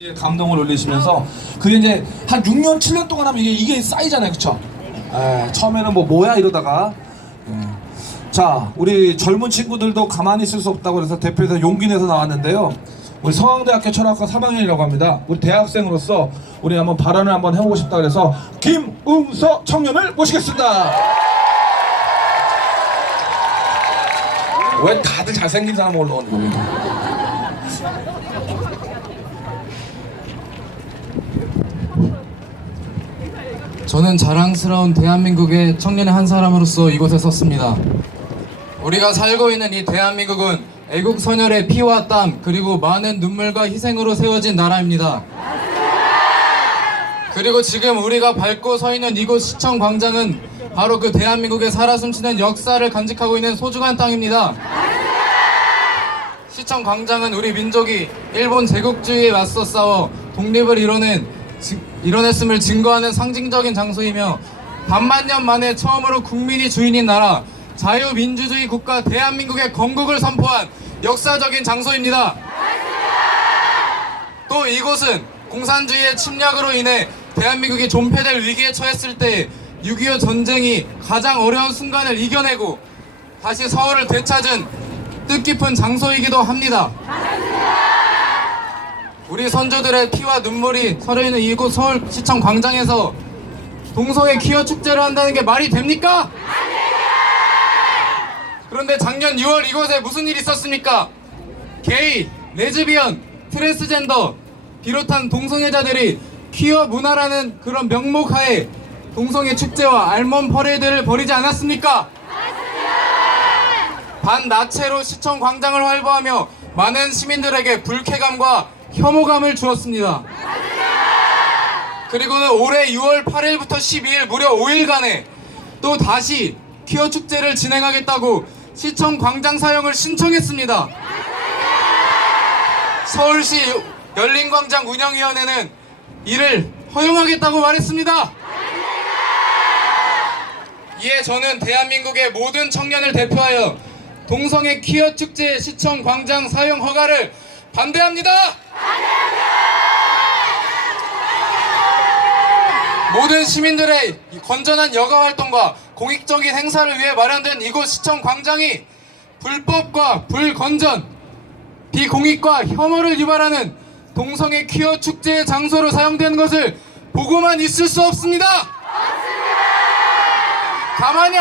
예, 감동을 올리시면서 그게 이제 한 6년 7년 동안 하면 이게 이게 쌓이잖아요 그쵸? 에, 처음에는 뭐 뭐야 이러다가 예. 자 우리 젊은 친구들도 가만히 있을 수 없다고 그래서 대표에서 용기 내서 나왔는데요 우리 서강대학교 철학과 3학년이라고 합니다 우리 대학생으로서 우리 한번 발언을 한번 해보고 싶다 그래서 김웅서 청년을 모시겠습니다 왜 다들 잘생긴 사람 올라오는 겁니까? 저는 자랑스러운 대한민국의 청년의 한 사람으로서 이곳에 섰습니다. 우리가 살고 있는 이 대한민국은 애국 선열의 피와 땀 그리고 많은 눈물과 희생으로 세워진 나라입니다. 그리고 지금 우리가 밟고 서 있는 이곳 시청 광장은 바로 그 대한민국의 살아 숨쉬는 역사를 간직하고 있는 소중한 땅입니다. 시청 광장은 우리 민족이 일본 제국주의에 맞서 싸워 독립을 이뤄낸 지- 이뤄냈음을 증거하는 상징적인 장소이며 반만 년 만에 처음으로 국민이 주인인 나라 자유민주주의 국가 대한민국의 건국을 선포한 역사적인 장소입니다. 또 이곳은 공산주의의 침략으로 인해 대한민국이 존폐될 위기에 처했을 때 6.25 전쟁이 가장 어려운 순간을 이겨내고 다시 서울을 되찾은 뜻깊은 장소이기도 합니다. 우리 선조들의 피와 눈물이 서려 있는 이곳 서울시청 광장에서 동성애 퀴어 축제를 한다는 게 말이 됩니까? 그런데 작년 6월 이곳에 무슨 일이 있었습니까? 게이, 레즈비언, 트랜스젠더 비롯한 동성애자들이 퀴어 문화라는 그런 명목 하에 동성애 축제와 알몬 퍼레이드를 벌이지 않았습니까? 반나체로 시청 광장을 활보하며 많은 시민들에게 불쾌감과 혐오감을 주었습니다. 그리고는 올해 6월 8일부터 12일 무려 5일간에 또 다시 퀴어 축제를 진행하겠다고 시청 광장 사용을 신청했습니다. 서울시 열린광장 운영위원회는 이를 허용하겠다고 말했습니다. 이에 저는 대한민국의 모든 청년을 대표하여 동성애 퀴어 축제 시청 광장 사용 허가를 반대합니다. 모든 시민들의 이 건전한 여가 활동과 공익적인 행사를 위해 마련된 이곳 시청 광장이 불법과 불건전, 비공익과 혐오를 유발하는 동성애 퀴어 축제의 장소로 사용되는 것을 보고만 있을 수 없습니다. 가만히